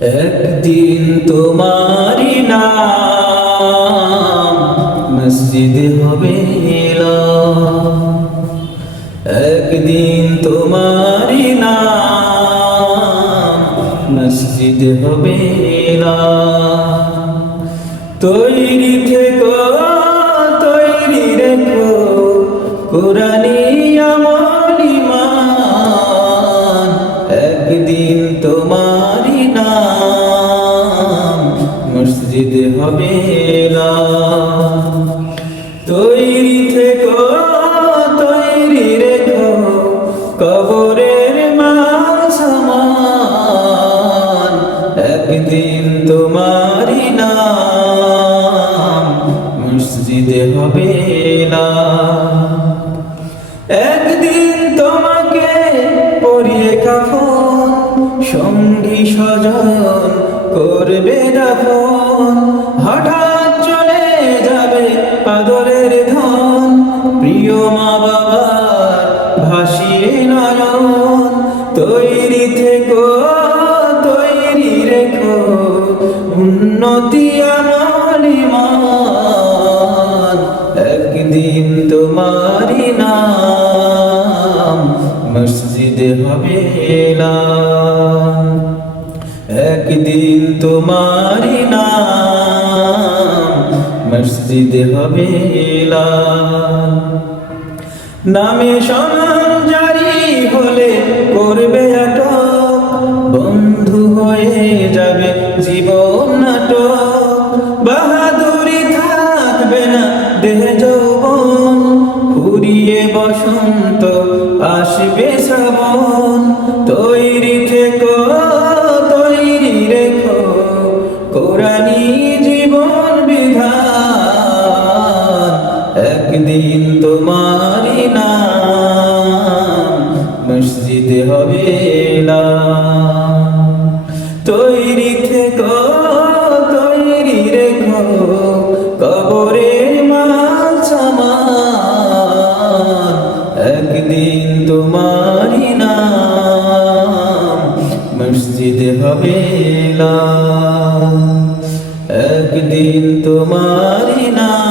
একদিন তোমারি নাম মসজিদে হবে এলান। একদিন তোমারি নাম মসজিদে হবে এলান। তৈরি থেকো, তৈরি রেখো কোরআনি আমল ঈমান। একদিন তোমারি নাম মসজিদে হবে এলান। তৈরি থেকো, তৈরি রেখো কবরের মাল সামান। একদিন তোমারি নাম মসজিদে হবে এলান। একদিন তোমাকে পরিয়ে কাফন, সঙ্গী স্বজন করবে দাফন। হঠাৎ চলে যাবে আদরের ধন, প্রিয় মা বাবার ভাসিয়ে নয়ন। তৈরি থেকো, তৈরি রেখো উন্নতি আমল ঈমান। একদিন তোমারি নাম মসজিদে হবে এলান। একদিন তোমারি নাম মসজিদে হবে এলান। নামে সমান জারি হলে করবে আটক, বন্ধু হয়ে যাবে জীবন নাটক। বাহাদুরি থাকবে না দেহে যৌবন, ফুরিয়ে বসন্ত আসবে শ্রাবণ। তৈরি থেকো, তৈরি রেখো কোরআনি জীবন বিধান। একদিন তোমারি নাম মসজিদে হবে এলান। তৈরি থেকো, তৈরি রেখো কবরের মাল সামান। একদিন তোমারি নাম মসজিদে হবে এলান। একদিন তোমারি নাম